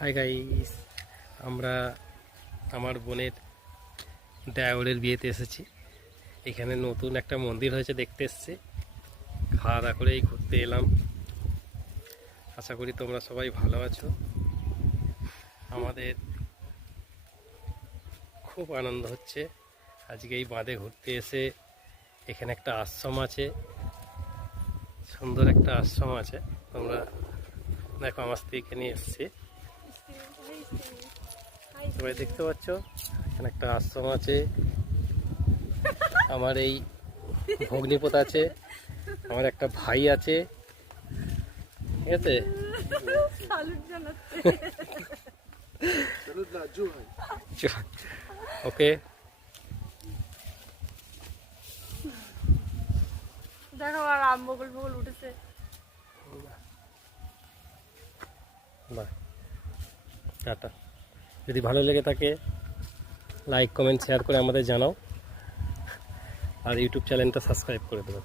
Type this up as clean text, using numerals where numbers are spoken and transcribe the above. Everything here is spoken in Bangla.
হাই গাইস, আমরা আমার বোনের দেওরের বিয়েতে এসেছি। এখানে নতুন একটা মন্দির হয়েছে, দেখতে এসেছি। খাওয়া দাওয়া করেই ঘুরতে এলাম। আশা করি তোমরা সবাই ভালো আছো। আমাদের খুব আনন্দ হচ্ছে আজকে এই বাঁধে ঘুরতে এসে। এখানে একটা আশ্রম আছে, সুন্দর একটা আশ্রম আছে। তোমরা দেখো, আমার স্ত্রীকে নিয়ে এসছি, সবাই দেখতে পাচ্ছ। এখানে একটা আশ্রম আছে, আমার এই ভগ্নিপথ আছে, আমার একটা ভাই আছে, ঠিক আছে। ওকে, দেখো আর আম বগল বগল উঠেছে। বাহ, টাটা। যদি ভালো লেগে থাকে লাইক কমেন্ট শেয়ার করে আমাদের জানাও, আর ইউটিউব চ্যানেলটা সাবস্ক্রাইব করে দেবেন।